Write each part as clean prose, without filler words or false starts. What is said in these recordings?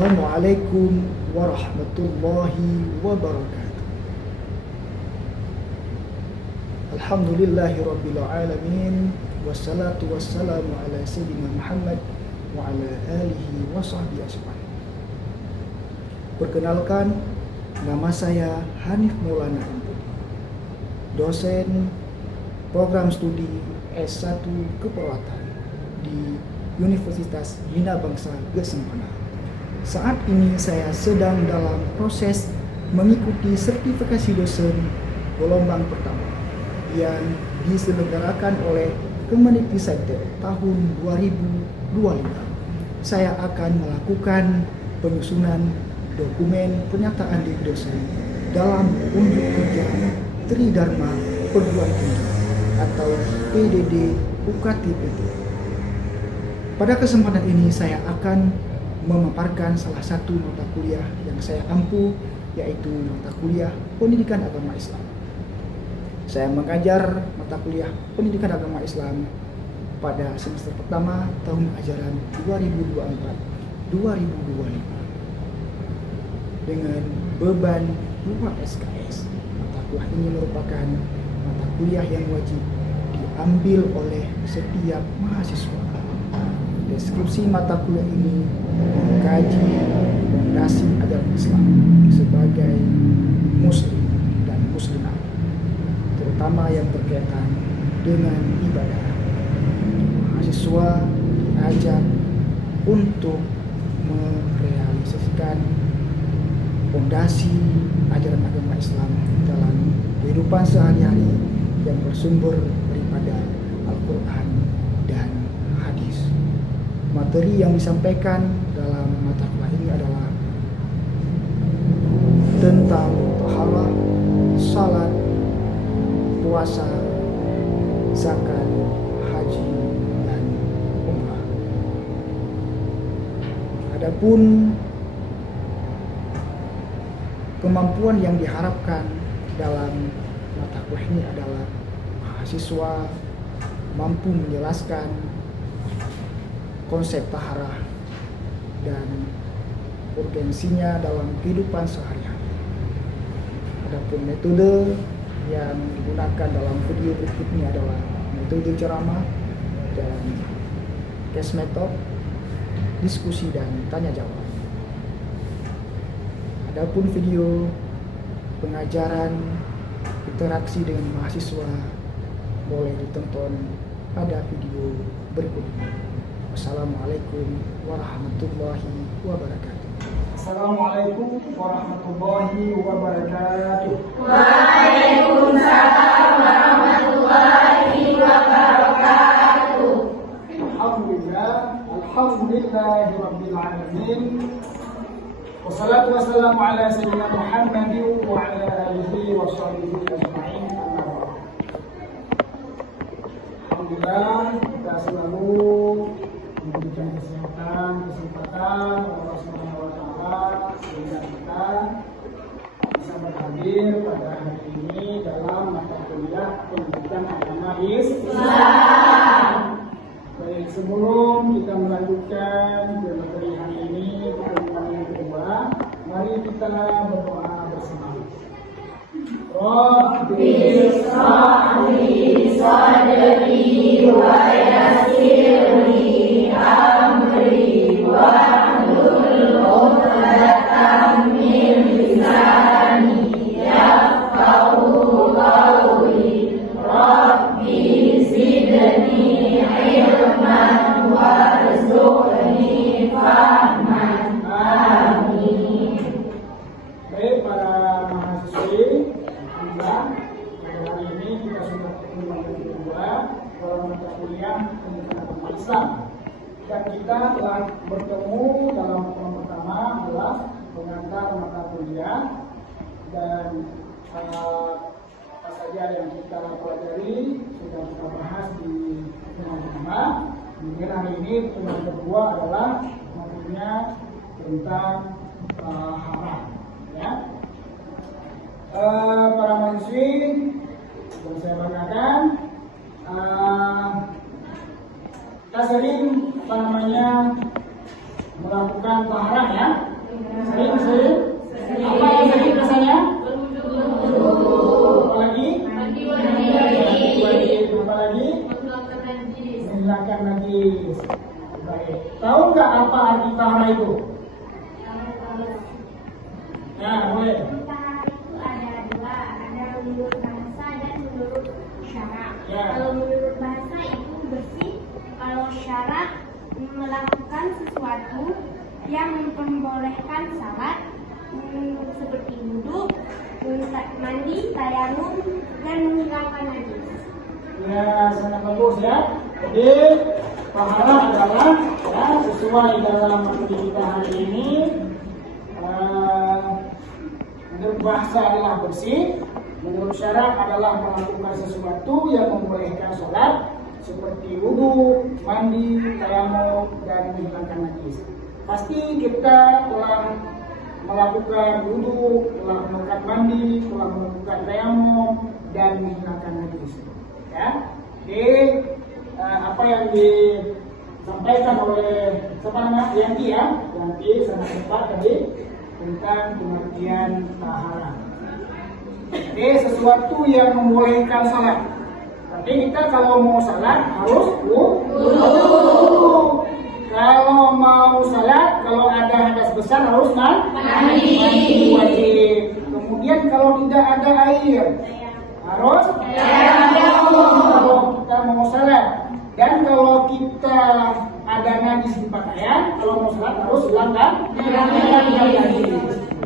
Assalamualaikum warahmatullahi wabarakatuh. Alhamdulillahirabbil alamin, wassalatu wassalamu ala sayyidina Muhammad wa ala alihi wa sahbihi ajmain. Perkenalkan, nama saya Hanif Maulana Empun, dosen program studi S1 Keperawatan di Universitas Bina Bangsa Gesempana. Saat ini saya sedang dalam proses mengikuti sertifikasi dosen gelombang pertama yang diselenggarakan oleh Kemendikbudristek tahun 2025. Saya akan melakukan penyusunan dokumen pernyataan diri dosen dalam unjuk kerja Tridharma Perguruan Tinggi atau PDD UKT-PT. Pada kesempatan ini saya akan memaparkan salah satu mata kuliah yang saya ampu, yaitu mata kuliah Pendidikan Agama Islam. Saya mengajar mata kuliah Pendidikan Agama Islam pada semester pertama tahun ajaran 2024-2025 dengan beban 2 SKS. Mata kuliah ini merupakan mata kuliah yang wajib diambil oleh setiap mahasiswa. Deskripsi mata kuliah ini mengkaji fondasi ajaran Islam sebagai muslim dan muslimah, terutama yang berkaitan dengan ibadah. Mahasiswa diajak untuk merealisasikan fondasi ajaran agama Islam dalam kehidupan sehari-hari yang bersumber daripada Al-Quran dan hadis. Materi yang disampaikan dalam mata kuliah ini adalah tentang taharah, salat, puasa, zakat, haji, dan umrah. Adapun kemampuan yang diharapkan dalam mata kuliah ini adalah mahasiswa mampu menjelaskan konsep taharah dan urgensinya dalam kehidupan sehari-hari. Adapun metode yang digunakan dalam video berikut ini adalah metode ceramah dan case method, diskusi dan tanya jawab. Adapun video pengajaran interaksi dengan mahasiswa boleh ditonton pada video berikut ini. Wassalamualaikum warahmatullahi wabarakatuh. Assalamualaikum warahmatullahi wabarakatuh. Waalaikumsalam warahmatullahi wabarakatuh. Alhamdulillahi rabbil alamin. Wassalatu wassalamu ala sayyidina Muhammadin wa ala alihi wa sahbihi ajma'in. Alhamdulillah, kita selalu memberikan kesempatan Allah Subhanahu wa taala sehingga kita bisa berhadir pada hari ini dalam mata kuliah Pendidikan Agama Islam. Baik, sebelum kita melanjutkan ke materi hari ini, pertemuan yang kedua, mari kita berdoa bersama. Rabbi shrah li sadri wa yassir li amri wahlul 'uqdatam min lisani yafqahu qawli. Rabbi zidni ilman warzuqni fahman. Amin. Baik, para mahasiswi, alhamdulillah pada hari ini kita sudah bertemu yang kedua dalam mata kuliah Pendidikan Agama Islam, dan kita telah bertemu dalam pertemuan pertama adalah pengantar mata kuliah dan apa saja yang kita pelajari sudah kita bahas di pertemuan pertama. Kemudian hari ini pertemuan kedua adalah materinya tentang haram. Ya. Para mahasiswi yang saya banggakan, kita sering melakukan taharah, ya, apa arti tahara itu? Nah, boleh. Tahara itu ada dua, ada menurut bahasa dan menurut syarak. Ya. Kalau menurut bahasa itu bersih, kalau syarak melakukan sesuatu yang memperbolehkan salat, seperti wudhu, mandi, tayamum, dan menghilangkan najis. Ya, sangat bagus ya. Jadi tahara adalah ya, sesuai dalam materi kita hari ini. Menurut bahasa adalah bersih, menurut syarak adalah melakukan sesuatu yang membolehkan sholat seperti wudhu, mandi, tayamum, dan menghilangkan najis. Pasti kita telah melakukan wudhu, telah melakukan mandi, telah melakukan tayamum, dan menghilangkan najis. Ya, jadi apa yang disampaikan oleh siapa namanya Yanti ya, Yanti sangat tepat tadi tentang pengertian tahara. Jadi sesuatu yang membolehkan salat. Tapi kita kalau mau salat harus wudhu. Kalau mau salat, kalau ada hadas besar harus mandi wajib. Kemudian kalau tidak ada air harus kalau kita mau salat. Dan kalau kita ada najis di pakaian, kalau mau salat harus hilangkan.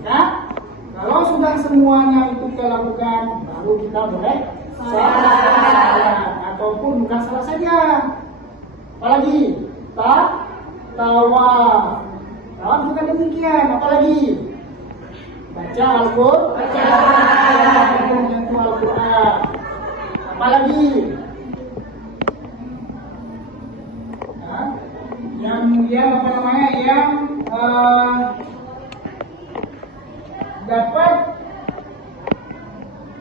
Nah, kalau sudah semuanya itu kita lakukan, baru kita boleh salat. Ataupun bukan salat saja. Apalagi tawaf juga demikian. Apalagi baca Al-Quran, menyentuh Al-Quran. Apalagi yang dapat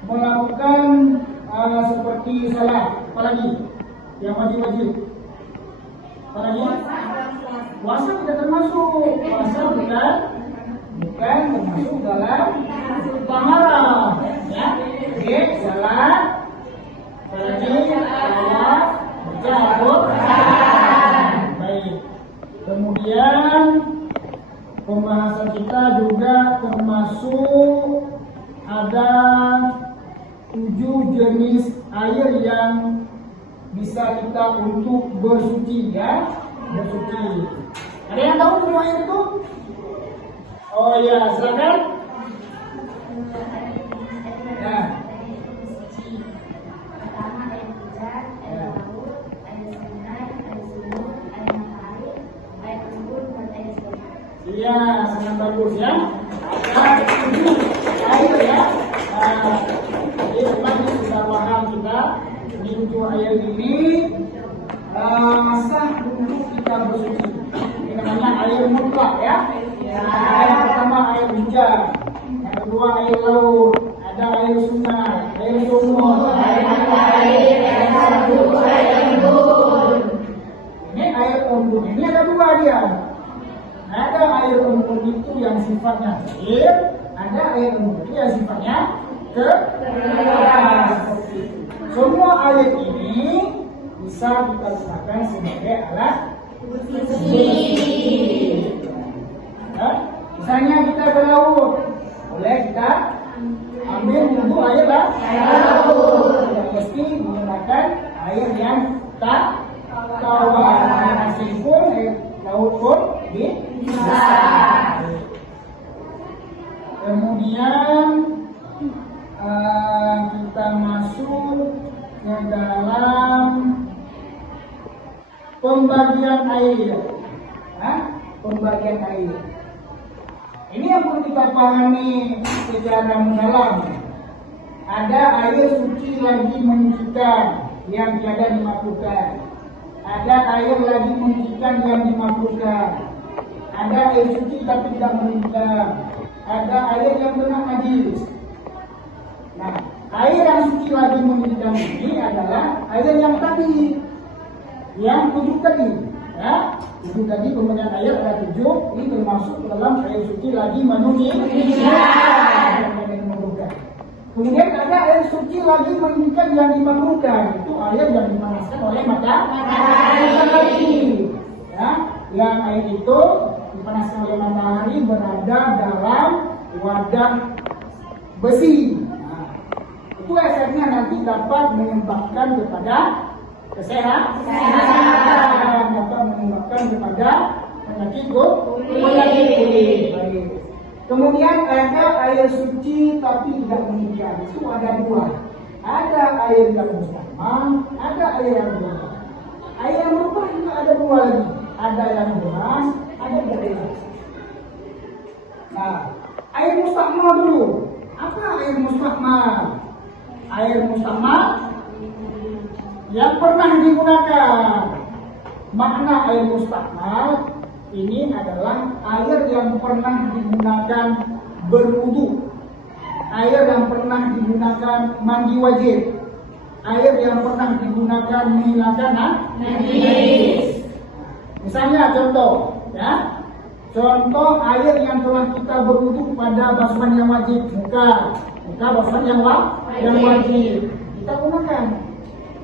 melakukan seperti salat. Apalagi yang wajib-wajib. Apalagi puasa tidak termasuk. Puasa bukan termasuk dalam tahara. Ya, oke, salat. Apalagi tawaf, baca Al-Quran. Baik. Kemudian pembahasan kita juga termasuk ada 7 jenis air yang bisa kita untuk bersuci ya, bersuci. Ada yang tahu 7 air itu? Oh ya, silakan. Ya. Pertama air hujan, air laut, air sungai, air sumur, air matahari, air embun, dan air sungai. Iya, sangat bagus ya. Ada 7 air ya. Jadi memang sudah paham kita. Ini 7 air ini sah untuk kita bersuci. Ini namanya air mutlak ya. Yang pertama air hujan, yang kedua air laut, ada air sungai, air sumur, air matahari, air embun. Ini air embun. Ini ada 2 dia. Ada air embun itu yang sifatnya air, ada air embun itu yang sifatnya keras. Semua air ini bisa kita gunakan sebagai alat suci. Misalnya kita ke laut, boleh kita ambil wudhu air laut. Tidak mesti menggunakan air yang tawar. Air asin pun, air laut pun bisa. Kemudian kita masuk ke dalam pembagian air. Pembagian air. Ini yang perlu kita pahami secara mendalam. Ada air suci lagi menyucikan yang tiada dimakruhkan. Ada air lagi menyucikan yang dimakruhkan. Ada air suci tapi tidak menyucikan. Ada air yang benar najis. Nah, air yang suci lagi menyucikan ini adalah air yang tadi, yang 7 tadi. Ya, 7 tadi pembagian air ada 7. Ini termasuk dalam air suci lagi menyucikan. Kemudian ada air suci lagi menyucikan yang dimakruhkan. Itu air yang dipanaskan oleh matahari. Ya, yang air itu dipanaskan oleh matahari berada dalam wadah besi. Nah, itu efeknya nanti dapat menyebabkan kepada kesehatan, dapat menyebabkan kepada penyakit kulit. Baik. Kemudian ada air suci tapi tidak mengikat. Itu ada dua. Ada air yang mustahmal, ada air yang berubah. Air yang berubah juga ada dua lagi. Ada yang deras, ada yang deras. Nah, air mustahmal dulu. Apa air mustahmal? Air mustahmal yang pernah digunakan. Makna air mustahmal ini adalah air yang pernah digunakan berwudu, air yang pernah digunakan mandi wajib, air yang pernah digunakan menghilangkan najis. Misalnya contoh, ya, contoh air yang telah kita berwudu pada basuhan yang wajib, muka basuhan yang wajib kita gunakan.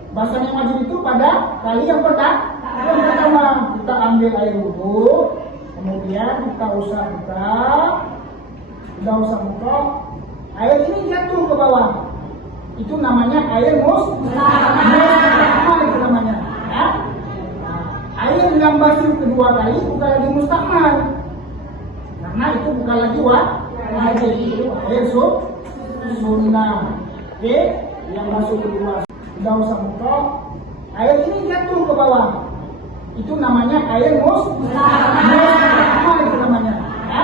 Basuhan yang wajib itu pada kali yang pertama kita ambil air wudu, kemudian kita usah muka, air ini jatuh ke bawah. Itu namanya air mustahmal itu namanya. Ya? Nah, air yang basuh kedua kali bukan lagi mustahmal, karena itu bukan lagi wajib, itu air sunnah. Oke, yang basuh kedua tidak usah muka, air ini jatuh ke bawah. Itu namanya air mustahmal itu namanya. Ya?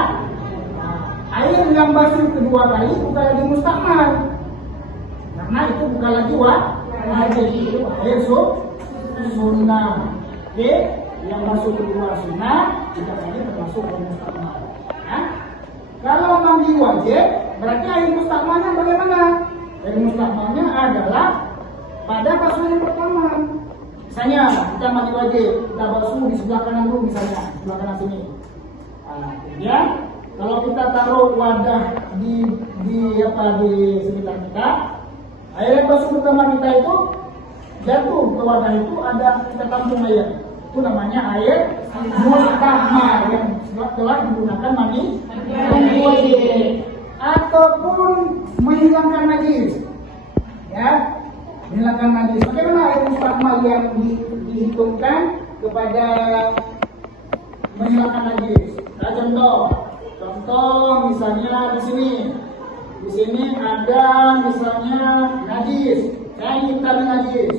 Nah, air yang basuh kedua kali bukan lagi mustahmal, karena itu bukan lagi wajib, itu air sunnah. Oke, yang basuh kedua sunnah tidak lagi termasuk air mustahmal. Ya? Kalau mandi wajib, berarti air mustahmalnya bagaimana? Air mustahmalnya adalah pada basuhan yang pertama. Misalnya kita mandi wajib, kita basuh di sebelah kanan dulu, misalnya sebelah kanan sini. Nah, kemudian kalau kita taruh wadah di sekitar kita, air yang basuh pertama kita itu jatuh ke wadah itu, ada kita tampung air. Itu namanya air mustahmal yang telah digunakan mandi wajib ataupun menghilangkan najis. Ya. Menghilangkan najis. Bagaimana air mustahmal yang dihitungkan kepada menghilangkan najis? Nah, contoh misalnya di sini ada misalnya najis, saya ingin tadi najis,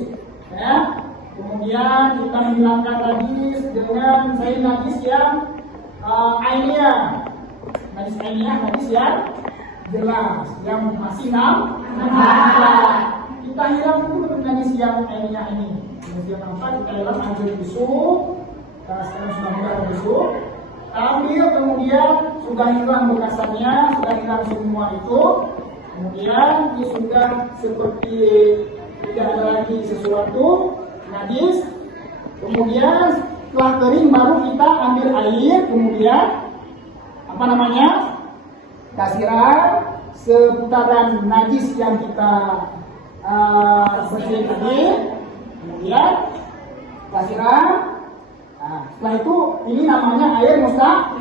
ya. Kemudian kita menghilangkan najis dengan najis yang ainiyah, najis yang jelas, yang masih nampak. Kita hilang dulu najis yang ainiyah ini. Najis yang nampak kita hilang ambil tisu. Sekarang sudah mulai tisu. Ambil, kemudian sudah hilang bekasannya, sudah hilang semua itu. Kemudian ini sudah seperti tidak ada lagi sesuatu najis. Kemudian setelah kering baru kita ambil air, kemudian kita siram seputaran najis yang kita bersih tadi, kemudian kita siram. Nah, setelah itu ini namanya air mustahmal,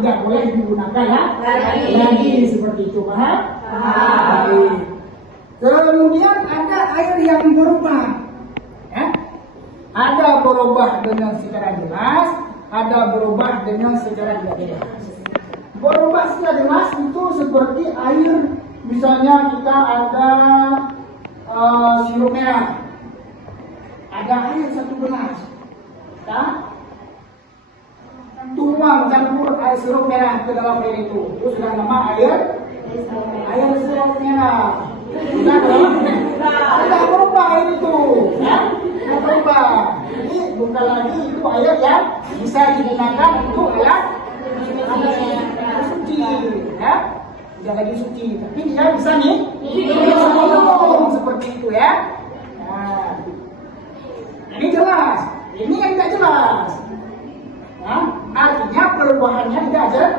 tidak boleh digunakan lagi seperti itu, paham? Baik. Kemudian ada air yang berubah, ya? Ada berubah dengan secara jelas, ada berubah dengan secara tidak jelas. Berubah secara jelas itu seperti air, misalnya kita ada sirup merah, ada air 1 gelas, kita tuang campur air sirup merah ke dalam air itu sudah nama air sirup merah. Sudah berubah air itu, ya? Sudah berubah. Jadi bukan lagi itu air yang bisa digunakan untuk alat suci, ya? Tidak lagi suci, tapi dia bisa minum seperti itu, ya. Nah, ini jelas, ini yang tidak jelas. Nah, artinya perubahannya tidak jelas.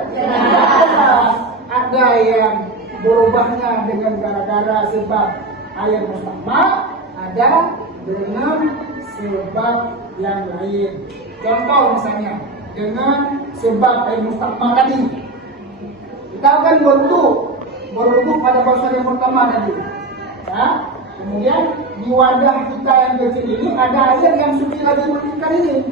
Ada yang berubahnya dengan gara-gara sebab air mustahmal, ada dengan sebab yang lain. Contoh misalnya dengan sebab air mustakmal tadi. Kita akan berwudu pada bausan yang pertama tadi. Ya. Kemudian di wadah kita yang kecil ini ada air yang suci lagi meningkat ini.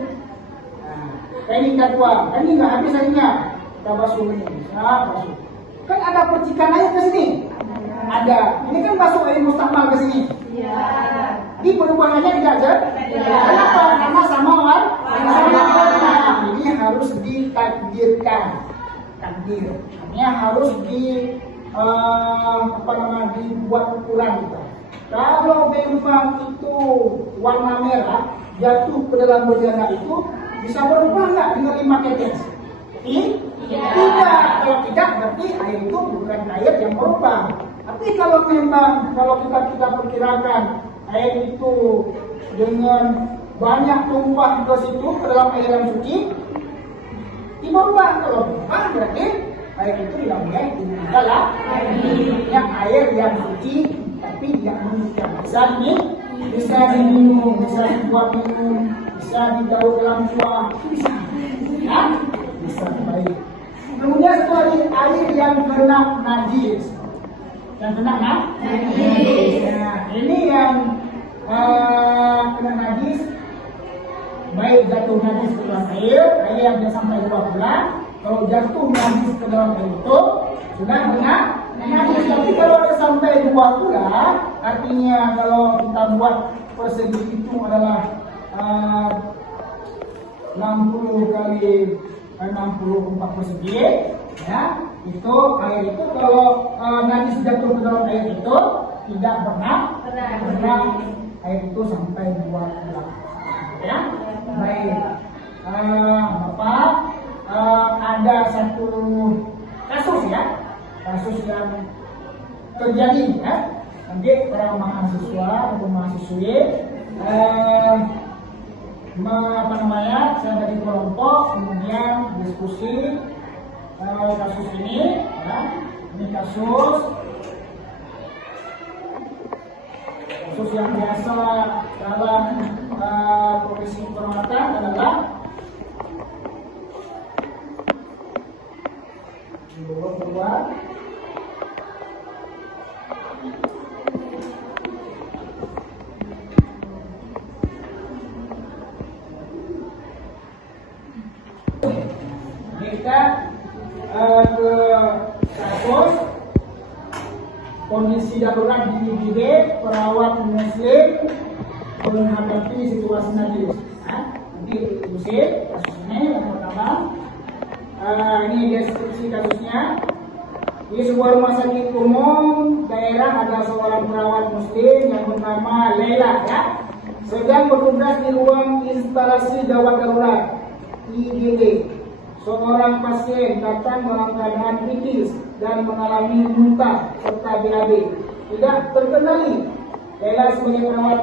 Nah, ini kedua, kan ini nggak habis airnya. Kita basuh ini, basuh. Kan ada percikan air ke sini. Ada. Ini kan basuh air mustakmal ke sini. Iya. Di perubahannya tidak ada. Kenapa? Karena sama warna. Ini harus ditakdirkan. Takdir. Ini harus dibuat ukuran kita. Kalau memang itu warna merah jatuh ke dalam bejana itu bisa berubah nggak dengan 5 tetes? Tidak. Kalau tidak berarti air itu bukan air yang berubah. Tapi kalau memang kita perkirakan air itu dengan banyak tumpah ke situ ke dalam air yang suci, berubah. Kalau berubah berarti air itu tidak boleh digunakan lah. Yang air yang suci tapi tidak mengikat. Bisa diminum, bisa dibuat minum, bisa didaur dalam kuah, bisa. Ya? Bisa baik. Kemudian satu air yang kena najis. Yang kena najis. Nah, ini yang kena najis, baik jatuh najis ke dalam air yang sudah sampai 2 bulan. Kalau jatuh najis ke dalam air itu sudah benar najis. Tapi kalau ada sampai 2 bulan, artinya kalau kita buat persegi itu adalah 60 kali 64 persegi, ya, itu air itu kalau najis jatuh ke dalam air itu tidak pernah air itu sampai 2 bulan, ya. Baik, Bapak, ada satu kasus yang terjadi, ya. Nanti para mahasiswa atau mahasiswi saya bagi kelompok, kemudian diskusi kasus ini, ya. Ini kasus yang biasa dalam profesi perawatan adalah keluar. Kita ke kasus kondisi darurat di IGD, perawat muslim menghadapi situasi najis. Nanti diskusi kasus ini yang pertama. Ini deskripsi kasusnya. Di sebuah rumah sakit umum daerah ada seorang perawat muslim yang bernama Laila, ya, sedang bertugas di ruang instalasi gawat darurat IGD. Seorang pasien datang dalam keadaan kritis dan mengalami muntah serta BAB tidak terkendali. Laila sebagai perawat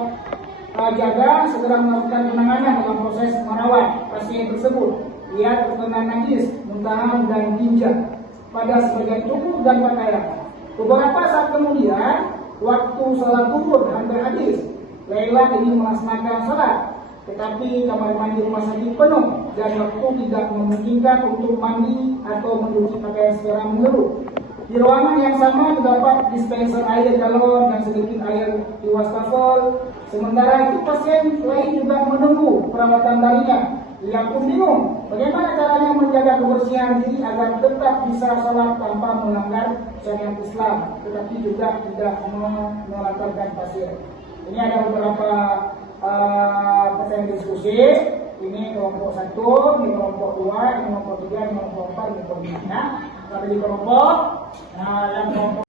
jaga segera melakukan penanganan dalam proses merawat pasien tersebut. Ia terkena najis, muntahan dan ginjal pada sebagian tubuh dan pakaian. Beberapa saat kemudian, waktu salat zuhur hampir habis. Laila ingin melaksanakan salat, tetapi kamar mandi rumah sakit penuh dan waktu tidak memungkinkan untuk mandi atau mencuci pakaian secara menyeluruh. Di ruangan yang sama terdapat dispenser air galon dan sedikit air di wastafel. Sementara itu pasien lain juga menunggu perawatan darinya. Ia pun bingung bagaimana caranya menjaga kebersihan diri agar tetap bisa sholat tanpa melanggar syariat Islam, tetapi juga tidak melantarkan pasien. Ini ada beberapa pertanyaan diskusi. Ini kelompok 1, ini kelompok 2, ini kelompok 3, ini kelompok 4, ini kelompok 5. Nah, kalau di kelompok, yang kelompok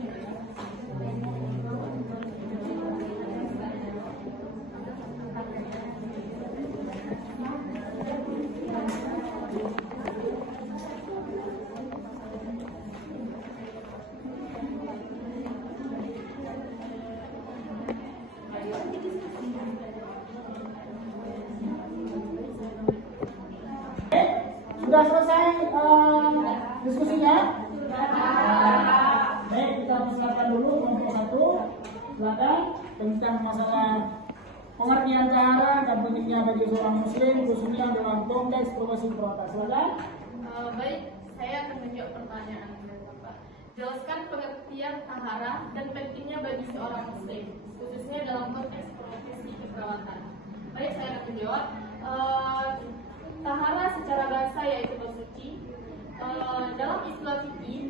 sudah selesai diskusinya? Baik, kita persilakan dulu kelompok 1. Silakan tentang masalah pengertian tahara dan pentingnya bagi seorang muslim khususnya dalam konteks profesi perawat. Silakan. Baik, saya akan menjawab pertanyaan Bapak. Jelaskan pengertian tahara dan pentingnya bagi seorang muslim khususnya dalam konteks profesi keperawatan. Baik, saya akan menjawab. Tahara secara bahasa yaitu bersuci. Dalam istilah fikih,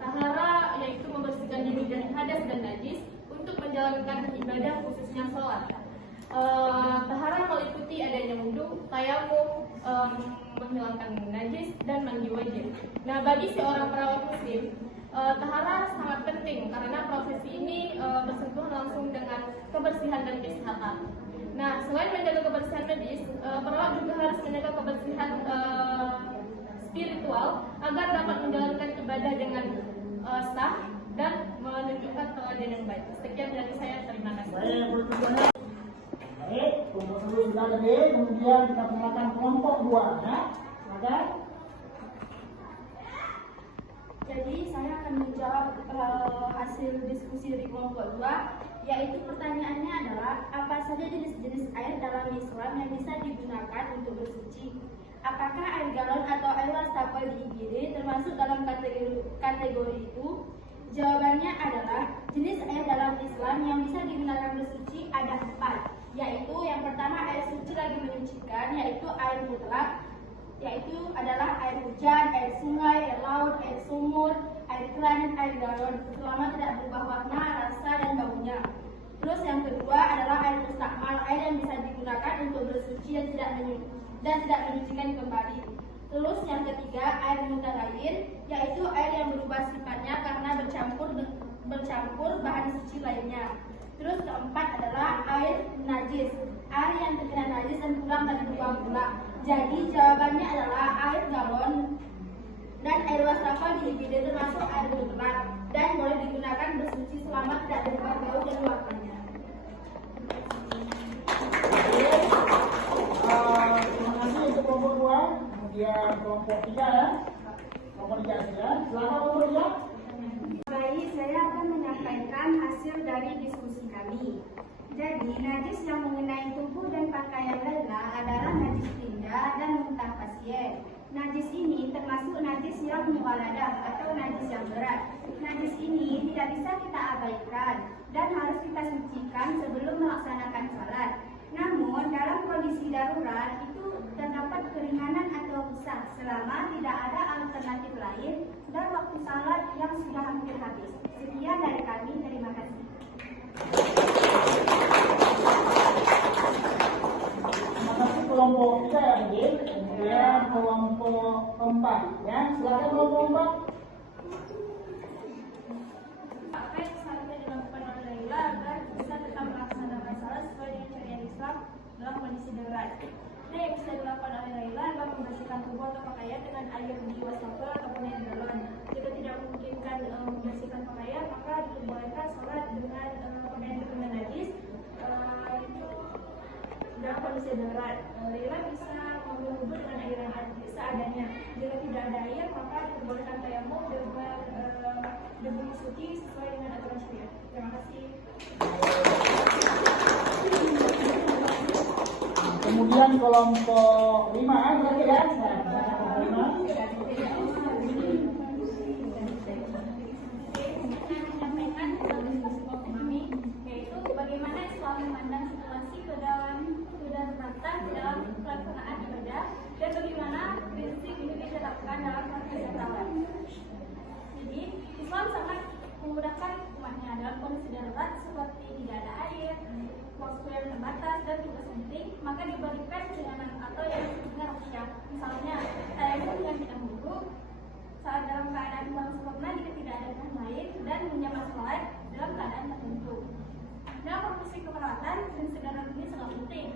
tahara yaitu membersihkan diri dari hadas dan najis untuk menjalankan ibadah khususnya sholat. Tahara meliputi adanya wudhu, tayamum, menghilangkan najis dan mandi wajib. Nah, bagi seorang perawat muslim, tahara sangat penting karena profesi ini bersentuhan langsung dengan kebersihan dan kesehatan. Nah, selain menjaga kebersihan medis, perawat juga harus menjaga kebersihan spiritual agar dapat menjalankan ibadah dengan sah dan menunjukkan teladan yang baik. Sekian dari saya, terima kasih. Baik, kelompok satu sudah tadi, kemudian kita perkenalkan kelompok 2 ya. Silakan. Jadi saya akan menjawab hasil diskusi dari kelompok 2, yaitu pertanyaannya adalah apa saja jenis-jenis air dalam Islam yang bisa digunakan untuk bersuci? Apakah air galon atau air wastafel di IGD termasuk dalam kategori itu? Jawabannya adalah jenis air dalam Islam yang bisa digunakan bersuci ada 4, yaitu yang pertama air suci lagi menyucikan, yaitu air mutlak, yaitu adalah air hujan, air sungai, air laut, air sumur, air keran, dan air galon selama tidak berubah warna, rasa, dan baunya. Terus yang kedua adalah air mustakmal, air yang bisa digunakan untuk bersuci dan tidak menyucikan kembali. Terus yang ketiga air mutaghayyir, yaitu air yang berubah sifatnya karena bercampur bahan suci lainnya. Terus keempat adalah air najis, air yang terkena najis dan pulang dan dibuang pula. Jadi jawabannya adalah air galon dan air wastafel di IGD termasuk air mutlak dan boleh digunakan bersuci selama tidak berubah bau dan warnanya. Terima kasih untuk kelompok 2, kemudian kelompok 3 ya. Kelompok 3 ya. Silakan kelompok 3. Baik, saya akan menyampaikan hasil dari diskusi kami. Jadi, najis yang mengenai tubuh dan pakaian Laila adalah najis tinja dan muntah pasien. Najis ini termasuk najis yang mughaladah atau najis yang berat. Najis ini tidak bisa kita abaikan dan harus kita sucikan sebelum melaksanakan salat. Namun, dalam kondisi darurat itu terdapat keringanan atau rusak selama tidak ada alternatif lain dan waktu salat yang sudah hampir habis. Sekian dari kami, terima kasih. Terima kasih kelompok 3 ya tadi. Kemudian kelompok 4 ya. Silakan kelompok 4. Apa yang seharusnya dilakukan oleh Laila agar bisa tetap melaksanakan salat sesuai dengan syariat Islam dalam kondisi darurat? Nah, yang bisa dilakukan oleh Laila adalah membersihkan tubuh atau pakaian dengan air di wastafel ataupun air galon. Jika tidak memungkinkan membersihkan pakaian, maka diperbolehkan sholat dengan pakaian yang terkena najis dalam kondisi darurat. Laila bisa berwudu dengan air yang ada seadanya. Jika tidak ada air, maka diperbolehkan tayamum dengan debu suci sesuai dengan aturan syariat. Terima kasih. Kemudian kelompok 5 berarti ya. Kelompok 5. Menyampaikan diskusi kami, yaitu bagaimana Islam memandang situasi kedaruratan dalam pelaksanaan ibadah dan bagaimana prinsip ini diterapkan dalam praktek salat. Jadi Islam sangat memudahkan umatnya dalam kondisi darurat seperti tidak ada air, waktu yang terbatas dan tugas penting, maka diberikan keringanan atau yang disebutnya rukhsah. Misalnya, tayamum yang tidak buruk saat dalam keadaan kurang sempurna jika tidak ada bahan lain dan menjamak sholat dalam keadaan tertentu. Dalam profesi keperawatan, prinsip darurat ini sangat penting.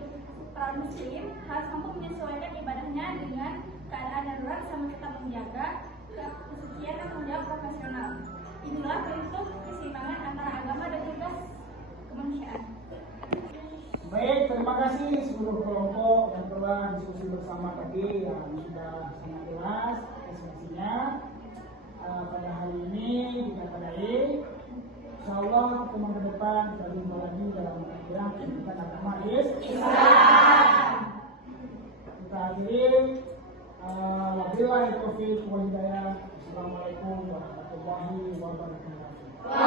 Para muslim harus mampu menyesuaikan ibadahnya dengan keadaan darurat sama tetap menjaga kesucian dan tanggung jawab profesional. Inilah bentuk keseimbangan antara agama dan juga kemanusiaan. Baik, terima kasih seluruh kelompok yang telah diskusi bersama tadi yang sudah sangat jelas esensinya. Pada hari ini kita tadai. Insyaallah pertemuan ke depan kita jumpa lagi dalam pendidikan agama Islam. Kita akhiri. Wabillahi taufiq wal hidayah. Assalamualaikum warahmatullahi wabarakatuh.